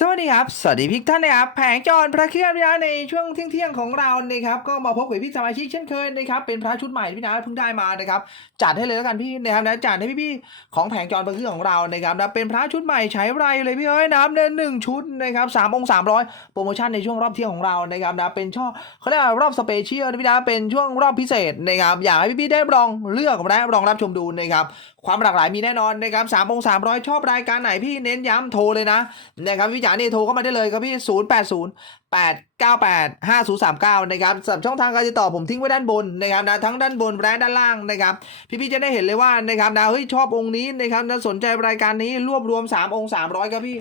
สวัสดีครับ สวัสดีพี่ท่านนะครับ แผงจรพระเครื่องพี่นะในช่วงเที่ยงๆของเรานะครับ ก็มาพบกับพี่สมาชิกเช่นเคยนะครับ เป็นพระชุดใหม่พี่นะเพิ่งได้มานะครับ จัดให้เลยแล้วกันพี่นะครับนะจัดให้พี่ๆของแผงจรพระเครื่องของเรานะครับนะเป็นพระชุดใหม่ใช้ไรเลยพี่เอ้ยนะครับเดินหนึ่งชุดนะครับสามองค์สามร้อยโปรโมชั่นในช่วงรอบเที่ยงของเรานะครับนะเป็นช่วงเขาเรียกว่ารอบสเปเชียลนะพี่นะเป็นช่วงรอบพิเศษนะครับ อยากให้พี่ๆได้ลองเลือกและลองรับชมดูนะครับ ความหลากหลายมีแน่นอนนะครับสามองค์สามร้อยชอบรายการไหนพี่เน้นย้ำโทรเลยนะนะครับพี่อยานี่โทรเข้ามาได้เลยครับพี่ 0 8 0 8 9 8 5 0 3 9 นะครับสำหรับช่องทางการติดต่อผมทิ้งไว้ด้านบนนะครับนะทั้งด้านบนและด้านล่างนะครับ พี่ๆจะได้เห็นเลยว่านะครับนะเฮ้ยชอบองค์นี้นะครับนะสนใจรายการนี้รวบรวม 3 องค์ 300 ครับพี่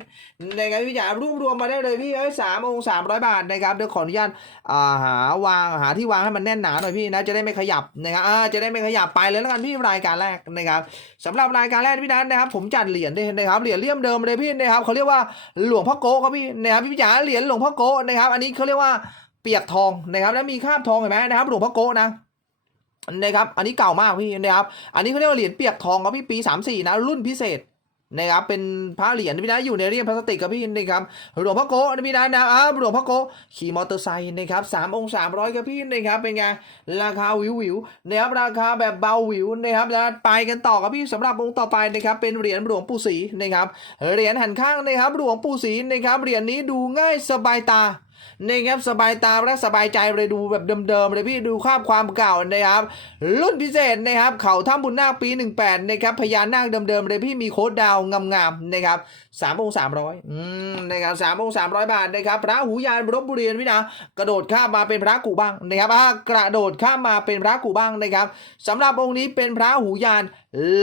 นะครับพี่จ๋ารวบรวมมาได้เลยพี่เอ้ยสามองค์300 บาทนะครับเดี๋ยวขออนุญาตอ่าหาวางหาที่วางให้มันแน่นหนาหน่อยพี่นะจะได้ไม่ขยับนะครับอ่าจะได้ไม่ขยับไปเลยแล้วกันพี่รายการแรกนะครับสำหรับรายการแรกพี่นัทนะครับ ผมจัดเหรียญด้วยนะครับเหรียญเลี่ยมเดิมเลยพี่นะครับเขาเรียกว่าหลวงพ่อโกะครับพี่นะครับพี่จ๋าเหรียญหลวงพ่อโกะนะครับ อันนี้เขาเรียกว่าเปียกทองนะครับ แล้วมีคราบทองเห็นไหมนะครับหลวงพ่อโกนะนะครับอันนี้เก่ามากพี่นะครับอันนี้เขาเรียกว่าเหรียญเปียกทองครับพี่ปีสามสี่นะรุ่นพิเศษนะครับเป็นพระเหรียญพี่นะอยู่ในเหรียญพลาสติกครับพี่นะครับหลวงพ่อโกนะพี่นะนะอ่าหลวงพ่อโกขี่มอเตอร์ไซค์นะครับสามองค์สาร้อยครับพี่นะครับเป็นไงราคาวิววิวนะครับราคาแบบเบาวิวนะครับแล้วไปกันต่อครับพี่สำหรับองค์ต่อไปนะครับเป็นเหรียญหลวงปู่ศรีนะครับเหรียญหันข้างนะครับหลวงปู่ศรีนะครับเหรียญนี้ดูง่ายสบายตา นะครับสบายตาและสบายใจเลยดูแบบเดิมๆเลยพี่ดูภาพความเก่านะครับ รุ่นพิเศษนะครับ เขาถ้ำบุญนาคปี 18นะครับพญานาคเดิมๆเลยพี่มีโค้ดดาวงามๆนะครับ สามองค์สามร้อยอืมนะครับสามองค์สามร้อยบาทนะครับพระหูยานรบบุรีพี่นะกระโดดข้ามมาเป็นพระกูบ้างนะครับอ่ากระโดดข้ามมาเป็นพระกูบ้างนะครับสำหรับองค์นี้เป็นพระหูยาน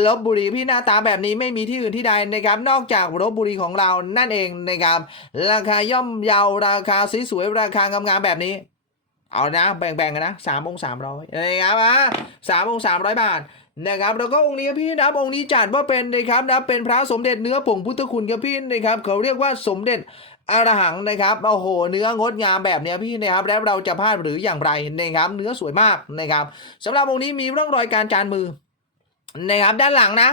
ลบบุรีพี่หน้าตาแบบนี้ไม่มีที่อื่นที่ใดนะครับนอกจากลบบุรีของเรานั่นเองนะครับราคาย่อมเยาวราคาสวยๆราคางามๆแบบนี้ เอานะแบ่งๆกันนะสามองสามร้อยนะครับอะสามองสามร้อยบาท นะครับแล้วก็องค์นี้พี่นะองค์นี้จัดว่าเป็นนะครับนะเป็นพระสมเด็จเนื้อผงพุทธคุณครับพี่นะครับเขาเรียกว่าสมเด็จอรหังนะครับโอ้โห เนื้องดงามแบบเนี้ยพี่นะครับแล้วเราจะพลาดหรืออย่างไรนะครับ เนื้อสวยมากนะครับสำหรับองค์นี้มีร่องรอยการจานมือนะครับด้านหลังนะ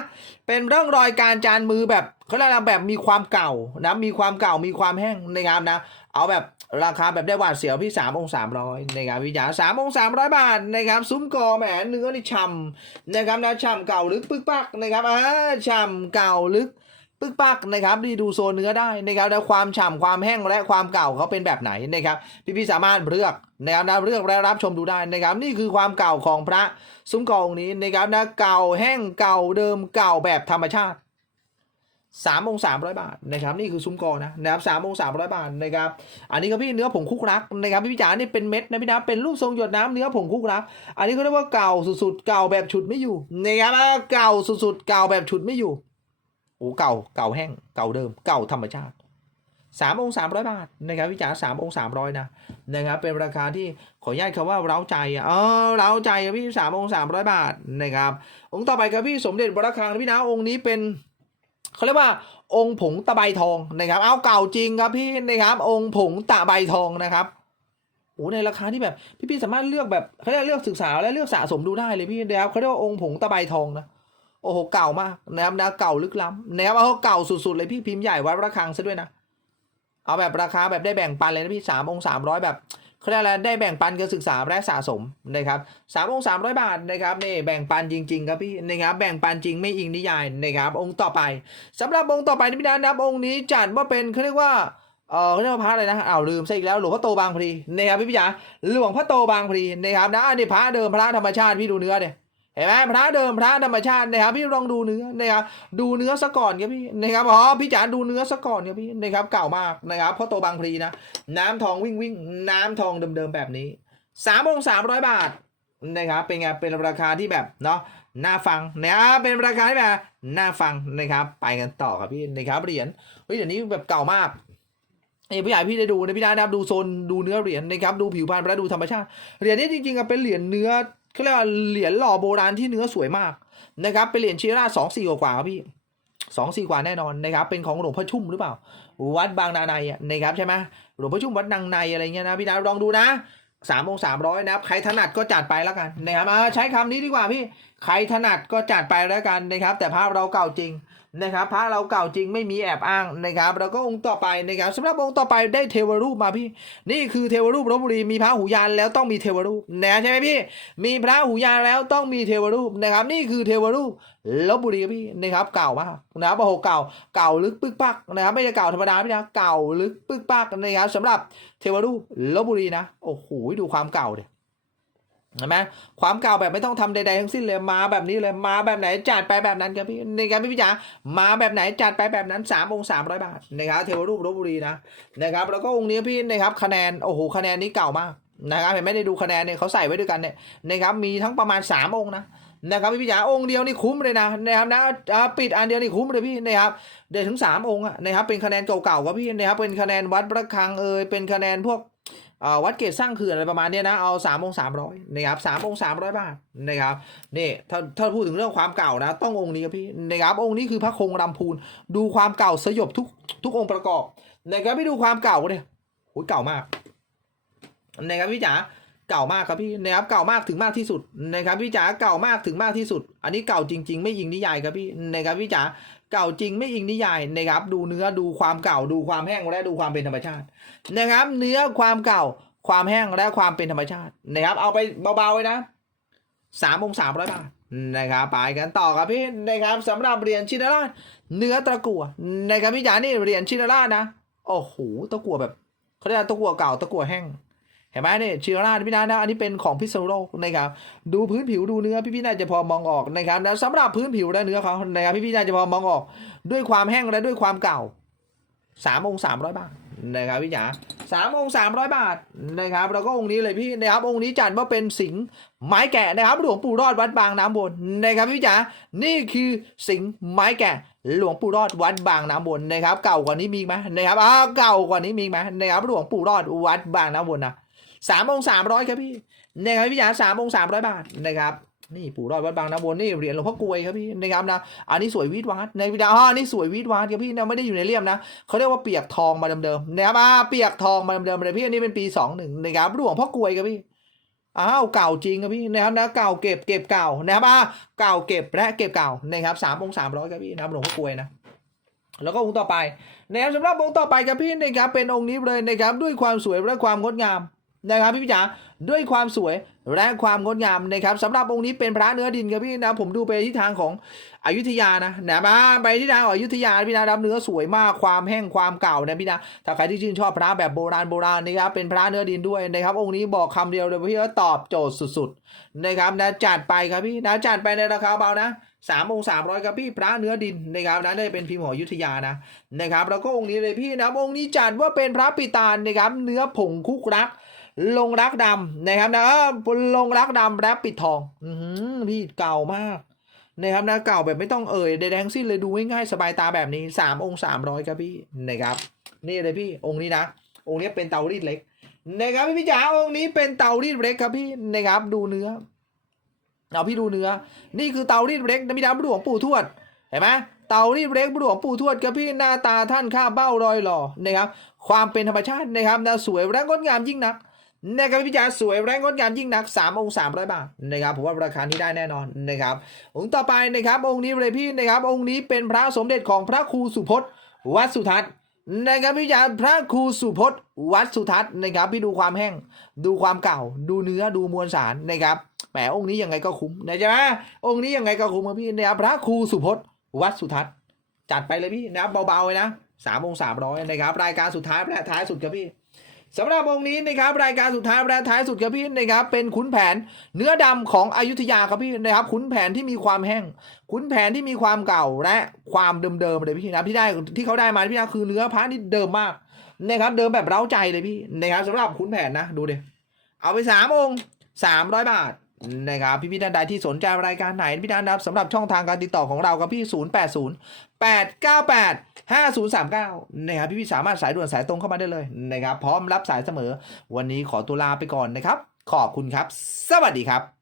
เป็นร่องรอยการจานมือแบบ เขาเรียกอะไรแบบมีความเก่านะมีความเก่ามีความแห้งนะครับนะ เอาแบบราคาแบบได้หวาดเสียวพี่สามองสามร้อยนะครับพี่จ๋าสามองสามร้อยบาทนะครับซุ้มกอแหมเนื้อนี่ช่ำนะครับนะช่ำเก่าลึกปึกปักนะครับอ่าช่ำเก่าลึกปึกปักนะครับนี่ดูโซนเนื้อได้นะครับแล้วความฉ่ำความแห้งและความเก่าเขาเป็นแบบไหนนะครับพี่ๆสามารถเลือกนะครับนะเลือกและรับชมดูได้นะครับ นี่คือความเก่าของพระซุ้มกองนี้นะครับนะเก่าแห้งเก่าเดิมเก่าแบบธรรมชาติ สามองสามร้อยบาทนะครับนี่คือซุ้มกอนะนะครับสามองสามร้อยบาทนะครับอันนี้ก็พี่เนื้อผงคุกรักนะครับพี่จ๋านี่เป็นเม็ดนะพี่นะเป็นรูปทรงหยดน้ำเนื้อผงคุกรัก อันนี้เขาเรียกว่าเก่าสุดๆเก่าแบบฉุดไม่อยู่นะครับเก่าสุดๆเก่าแบบฉุดไม่อยู่โอ้เก่าเก่าแห้งเก่าเดิมเก่าธรรมชาติสามองสามร้อยบาทนะครับพี่จ๋าสามองสามร้อยนะนะครับเป็นราคาที่ขออนุญาตคำว่าเร้าใจอะเออเร้าใจพี่สามองสามร้อยบาทนะครับองค์ต่อไปครับพี่สมเด็จวรคังพี่นะองค์นี้เป็น เขาเรียกว่าองค์ผงตะไบทองนะครับ เอาเก่าจริงครับพี่นะครับ องค์ผงตะไบทองนะครับโอ้ในราคาที่แบบพี่ๆสามารถเลือกแบบเขาเรียกเลือกศึกษาและเลือกสะสมดูได้เลยพี่นะครับเขาเรียกว่าองค์ผงตะไบทองนะโอ้โหเก่ามากนะครับนะเก่าลึกล้ำนะครับเอาเก่าสุดๆเลยพี่พิมพ์ใหญ่วัดระฆังซะด้วยนะเอาแบบราคาแบบได้แบ่งปันเลยนะพี่สามองสามร้อยแบบ เขาเรียกอะไรได้แบ่งปันการศึกษาและสะสมนะครับสามองสามร้อยบาทนะครับนี่แบ่งปันจริง ๆ ครับพี่นะครับแบ่งปันจริงไม่อิงนิยายนะครับองค์ต่อไปสำหรับองค์ต่อไปนี่พี่นันนะครับองค์นี้จัดว่าเป็นเขาเรียกว่าเออเขาเรียกว่าพระอะไรนะอ้าวลืมซะอีกแล้วหลวงพ่อโตบางพลีนะครับพี่พี่จ๋าหลวงพ่อโตบางพลีนะครับนะอันนี้พระเดิมพระธรรมชาติพี่ดูเนื้อเนี่ย ห็นไหมพระเดิมพระธรรมชาตินะครับพี่ลองดูเนื้อนะครับดูเนื้อซะก่อนครับพี่นะครับอ๋อพี่จ๋าดูเนื้อซะก่อนครับพี่นะครับเก่ามากนะครับเพราะโตบางพลีนะน้ำทองวิ่งวิ่งน้ำทองเดิมๆแบบนี้สามองสามร้อยบาทนะครับเป็นไงเป็นราคาที่แบบเนาะน่าฟังนะครับเป็นราคาที่แบบน่าฟังนะครับ ไปกันต่อครับพี่นะครับเหรียญเฮ้ยเดี๋ยวนี้แบบเก่ามากเอ้พี่ใหญ่พี่ได้ดูนะพี่ได้นะครับดูโซนดูเนื้อเหรียญนะครับดูผิวพรรณและดูธรรมชาติเหรียญนี้จริงๆอะเป็นเหรียญเนื้อ เขาเรียกว่าเหรียญหล่อโบราณที่เนื้อสวยมากนะครับเป็นเหรียญชีราสองสี่กว่าครับพี่สองสี่กว่าแน่นอนนะครับเป็นของหลวงพ่อชุ่มหรือเปล่า วัดบางนาในนะครับใช่ไหมหลวงพ่อชุ่มวัดนางในอะไรเงี้ยนะพี่ดาวลองดูนะสามองสามร้อยนะครับใครถนัดก็จัดไปแล้วกันนะครับใช้คำนี้ดีกว่าพี่ใครถนัดก็จัดไปแล้วกันนะครับ แต่ภาพเราเก่าจริงนะครับพระเราเก่าจริงไม่มีแอบอ้างนะครับ แล้วก็องค์ต่อไปนะครับสำหรับองค์ต่อไปได้เทวรูปมาพี่ นี่คือเทวรูปลบบุรีมีพระหูยานแล้วต้องมีเทวรูปนะใช่ไหมพี่ มีพระหูยานแล้วต้องมีเทวรูปนะครับ นี่คือเทวรูปลบบุรีพี่นะครับ เก่ามากนะครับโอ้โหเก่าเก่าลึกปึกปักนะครับ ไม่ใช่เก่าธรรมดาพี่นะเก่าลึกปึกปักนะครับสำหรับเทวรูปลบบุรีนะโอ้โหดูความเก่าเดย เห็นไหมความเก่าแบบไม่ต้องทำใดๆทั้งสิ้นเลยมาแบบนี้เลยมาแบบไหนจัดไปแบบนั้นครับพี่ในการพี่พี่จ๋ามาแบบไหนจัดไปแบบนั้นสามองค์สามร้อยบาทนะครับเทวรูปลบบุรีนะนะครับแล้วก็องค์นี้พี่นะครับคะแนนโอ้โหคะแนนนี้เก่ามากนะครับเห็นไหมได้ดูคะแนนเนี่ยเขาใส่ไว้ด้วยกันเนี่ยนะครับมีทั้งประมาณสามองค์นะนะครับพี่พี่จ๋าองค์เดียวนี่คุ้มเลยนะนะครับนะปิดอันเดียวนี่คุ้มเลยพี่นะครับเดี๋ยวถึงสามองค์นะครับเป็นคะแนนเก่าๆครับพี่นะครับเป็นคะแนนวัดประคังเอยเป็นคะแนนพวก วัดเกตสร้างเขื่อนอะไรประมาณเนี้ยนะ เอาสามองสามร้อยนะครับสามองสามร้อยบาทนะครับนี่ถ้าถ้าพูดถึงเรื่องความเก่านะ ต้ององค์นี้ครับพี่นะครับองค์นี้คือพระคงรำพูน ดูความเก่าสยบทุกทุกองค์ประกอบนะครับพี่ดูความเก่าเนี่ยโอ้ยเก่ามากนะครับพี่จ๋าเก่ามากครับพี่นะครับเก่ามากถึงมากที่สุดนะครับพี่จ๋าเก่ามากถึงมากที่สุด อันนี้เก่าจริง ๆ ไม่ยิงนิยายครับพี่นะครับพี่จ๋า เก่าจริงไม่ยิงนิยายนะครับ ดูเนื้อดูความเก่าดูความแห้งและดูความเป็นธรรมชาตินะครับ เนื้อความเก่าความแห้งและความเป็นธรรมชาตินะครับ เอาไปเบาๆไว้นะสามองสามร้อยบาทนะครับไปกันต่อครับพี่นะครับสำหรับเหรียญชินราชเนื้อตะกั่วนะครับพี่จ๋านี่เหรียญชินราชนะโอ้โหตะกั่วแบบเขาเรียกตะกั่วเก่าตะกั่วแห้ง เห็นไหมเนี่ยชิราชพี่นานะอันนี้เป็นของพิษณุโลกนะครับดูพื้นผิวดูเนื้อพี่พี่น่าจะพอมองออกนะครับแล้วสำหรับพื้นผิวและเนื้อเขานะครับพี่พี่น่าจะพอมองออก ด้วยความแห้งและด้วยความเก่าสามองสามร้อยบาทนะครับพี่จ๋าสามองสามร้อยบาทนะครับแล้วก็องค์นี้เลยพี่นะครับองค์นี้จัดว่าเป็นสิงไม้แกะนะครับหลวงปู่รอดวัดบางน้ำบนนะครับพี่จ๋านี่คือสิงไม้แกะหลวงปู่รอดวัดบางน้ำบนนะครับ เก่ากว่านี้มีไหมนะครับอ้าวเก่ากว่านี้มีไหมนะครับหลวงปู่รอดวัดบางน้ำบนนะ สามองสามร้อยครับพี่นะครับพี่จ๋าสามองสามร้อยบาทนะครับนี่ปู่รอดวัดบางน้ำวนนี่เหรียญหลวงพ่อกลวยครับพี่นะครับนะอันนี้สวยวิดวาดในวิดาอ๋อนี่สวยวิดวาดครับพี่นะไม่ได้อยู่ในเลี่ยมนะเขาเรียกว่าเปียกทองมาเดิมๆนะครับอ่าเปียกทองมาเดิมๆเลยพี่อันนี้เป็นปีสองหนึ่งนะครับหลวงพ่อกลวยครับพี่อ้าวเก่าจริงครับพี่นะครับนะเก่าเก็บเก็บเก่านะครับอ่าเก่าเก็บและเก็บเก่านะครับสามองสามร้อยครับพี่นะครับหลวงพ่อกลวยนะแล้วก็องค์ต่อไปนะครับสำหรับองค์ต่อไปครับพี่นะครับเป็นองค์นี้เลยนะครับด้วยความสวยและความงดงาม นะครับพี่จ๋าด้วยความสวยและความงดงามนะครับสำหรับองค์นี้เป็นพระเนื้อดินครับพี่นะผมดูไปที่ทางของอยุธยานะนะมาไปที่ทางของอยุธยาพี่นะครับเนื้อสวยมากความแห้งความเก่านะพี่นะถ้าใครที่ชื่นชอบพระแบบโบราณโบราณนะครับเป็นพระเนื้อดินด้วยนะครับ องค์นี้บอกคำเดียวเลยพี่ว่าตอบโจทย์สุดๆนะครับนะจัดไปครับพี่นะจัดไปในราคาเบานะสามองค์สามร้อยครับพี่พระเนื้อดินนะครับนะได้เป็นพิมพ์ของยุธยานะนะครับแล้วก็องค์นี้เลยพี่นะองค์นี้จัดว่าเป็นพระปิตานนะครับเนื้อผงคุกรัก ลงรักดำนะครับนะเออลงรักดำและปิดทองอือหือพี่เก่ามากนะครับนะเก่าแบบไม่ต้องเอ่ยใดๆทั้งสิ้นเลยดูง่ายๆสบายตาแบบนี้สามองค์สามร้อยครับพี่นะครับนี่เลยพี่องค์นี้นะ องค์นี้เป็นเตารีดเล็กนะครับพี่จ๋าองค์นี้เป็นเตารีดเล็กครับพี่นะครับดูเนื้อเอาพี่ดูเนื้อ นี่คือเตารีดเล็กนะพี่ดำหลวงปู่ทวดเห็นไหมเตารีดเล็กหลวงปู่ทวดครับพี่หน้าตาท่านข้าเบ้ารอยหล่อนะครับ ความเป็นธรรมชาตินะครับนะสวยและงดงามยิ่งนัก นะครับพี่จ๋าสวยและงดงามยิ่งนักสามองค์สามร้อยบาทนะครับผมว่าราคานี้ได้แน่นอนนะครับองค์ต่อไปนะครับองค์นี้เลยพี่นะครับองค์นี้เป็นพระสมเด็จของพระครูสุพจน์วัดสุทัศน์นะครับพี่จ๋าพระครูสุพจน์วัดสุทัศน์นะครับพี่ดูความแห้งดูความเก่า ดูเนื้อดูมวลสารนะครับแหมองค์นี้ยังไงก็คุ้มนะใช่ไหมองค์นี้ยังไงก็คุ้มครับพี่นะครับพระครูสุพจน์วัดสุทัศน์จัดไปเลยพี่นะครับเบาๆเลยนะสามองค์สามร้อยนะครับรายการสุดท้ายและท้ายสุดครับพี่ สำหรับองค์นี้นะครับรายการสุดท้ายและท้ายสุดครับพี่นะครับเป็นขุนแผนเนื้อดำของอยุธยาครับพี่นะครับขุนแผนที่มีความแห้งขุนแผนที่มีความเก่าและความเดิมๆเลยพี่นะพี่ได้ที่เขาได้มาพี่นะคือเนื้อพระนี่เดิมมากนะครับเดิมแบบเร้าใจเลยพี่นะครับสำหรับขุนแผนนะดูดิเอาไปสามองค์สามร้อยบาท นะครับพี่พี่ท่านใดที่สนใจรายการไหนพี่ท่านนะครับสำหรับช่องทางการติดต่อของเรากับพี่ 0 8 0 8 9 8 5 0 3 9นะครับพี่พี่สามารถสายด่วนสายตรงเข้ามาได้เลยนะครับพร้อมรับสายเสมอ วันนี้ขอตัวลาไปก่อนนะครับ ขอบคุณครับ สวัสดีครับ